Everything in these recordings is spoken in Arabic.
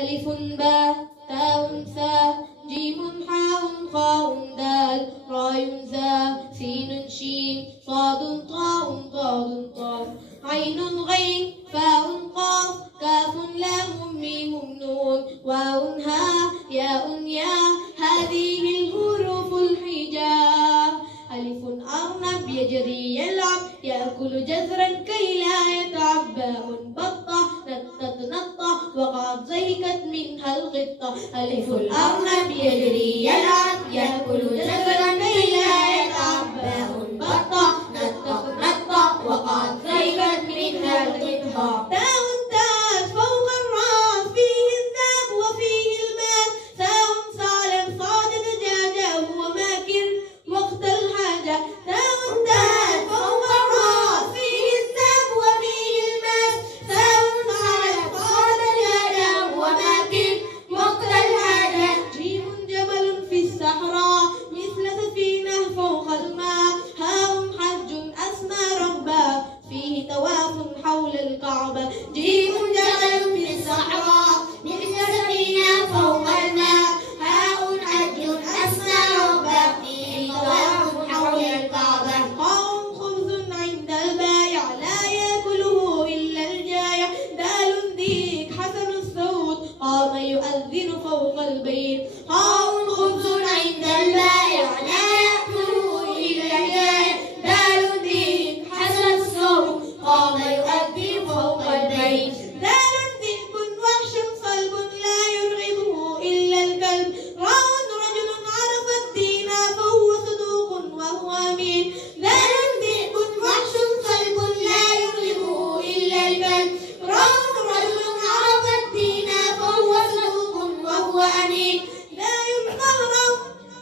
ألف باء تاء ثاء جيم حاء خاء دال راء زاء سين شين صاد طاء ضاد طاء عين غين فاء قاف كاف لام ميم نون واو هاء ياء ياء هذه الحروف الحجاب. ألف ارنب يجري يلعب يأكل جزرا كي لا يتعب. باء بطة نطت نطة وقعت زهقت منها القطة. ألف الارنب يجري يلعب يأكل جزرا كي لا يتعب. باء بطة نطت نطة وقعت زهقت منها القطة. تاء تاء فوق الراس فيه الذهب وفيه الماء. تاء صالح صاد دجاجة هو ماكر وقت الحاجة. تاء تاء فوق الراس فيه الذهب وفيه الماء. تاء صالح صاد دجاجة هو ماكر وقت الحاجة. جيم جبل في الصحراء مثل سفينة فوق الماء. هاء حج أسمى ربا فيه طواف حول الكعبة. جيم جبل في الصحراء مثل سفينة فوق الماء. هاء حج أسمى ربا فيه طواف حول الكعبة. قاء خبز عند البائع لا يأكله إلا الجائع. دال ديك حسن الصوت قام يؤذن فوق البيت. قاء خبز عند البائع لا يأكله إلا الجائع. دال ديك حسن الصوت قام يؤذن فوق البيت. دال ذئب وحش صلب لا يرغبه إلا الكلب. راء رجل عرف الدين فهو صدوق وهو أمين. دال ذئب وحش صلب لا يرغبه إلا الكلب. راء رجل عرف الدين فهو صدوق وهو أمين. دال الزهرة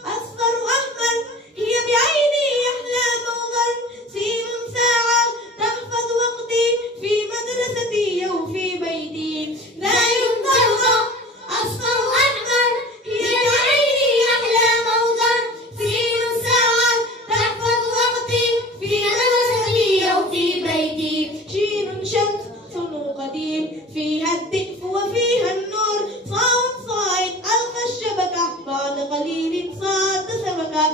أصفر أحمر هي بعيني أحلى موضع. سين ساعة تحفظ وقتي في مدرستي أو في بيتي. دال الزهرة أصفر أحمر هي بعيني أحلى موضع. سين ساعة تحفظ وقتي في مدرستي أو في بيتي. شين شمس صنو قديم فيها الدئف وفيها النور. صاد صائد ألقى الشبكة بعد قليل صاد سمكة.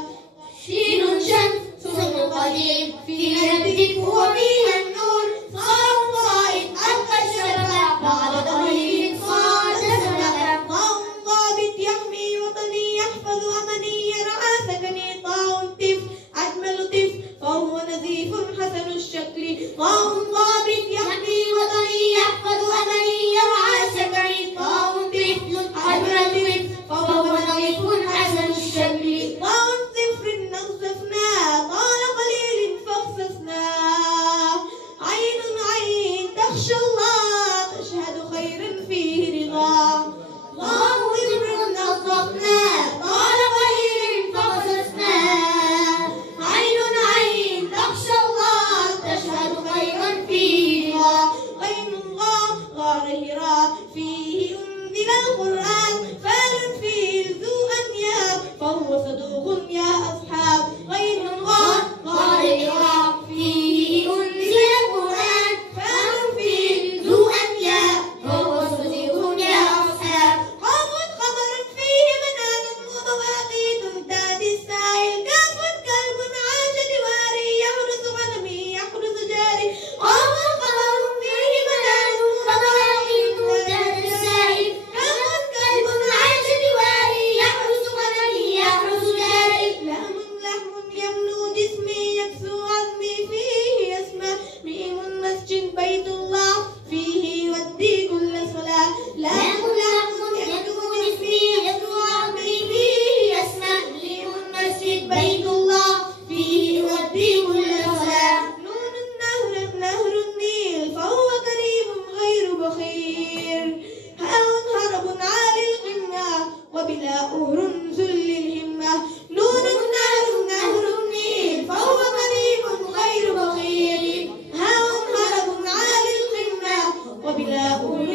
شين شمس صنو قديم فيها الدئف وفيها النور. صاد صائد ألقى الشبكة بعد قليل صاد سمكة. طاء ضابط يحمي وطني يحفظ أمني يرعى سكني. طاء طف أجمل طف فهو نزيف حسن الشكل. طاء ضابط يحمي وطني يحفظ أمني يرعى سكني. طاء طف أجمل طف فهو نزيف حسن الشكل. طاء صفر نصفنا طال قليل فاخسسناه. عين عين تخشى الله تشهد خيرا فيه رضا. طاء صفر نصفنا طال قليل فاخسسناه. عين عين تخشى الله تشهد خيرا فيه رضا. غين غاء غار هراء فيه أنزل القرآن. فال فيه ذو أنياب فهو صدوق يا أصحاب. غين غاء غار هراء فيه أنزل القرآن. فال فيه ذو أنياب فهو صدوق يا أصحاب. قاف قمر فيه منام ومواقيت تأتي السائل. كاف كلب عاش جواري يحرس غنمي يحرس جاري. قاف قمر فيه منام ومواقيت تأتي السائل. كاف كلب عاش جواري يحرس غنمي يحرس جاري. لحم لحم يملو جسمي يكسو عظمي فيه يسمع. ميم مسجد بيت الله فيه يودي كل صلاة. لحم لحم يملو جسمي يكسو عظمي فيه يسمع. ميم مسجد بيت الله فيه يودي كل صلاة. نون النهر نهر النيل فهو كريم غير بخيل. هاء هرب عالي القمة وبلا أهر ذل الهمة. نون النهر نهر النيل فهو كريم غير بخيل. هاء هرب عالي القمة وبلا أهر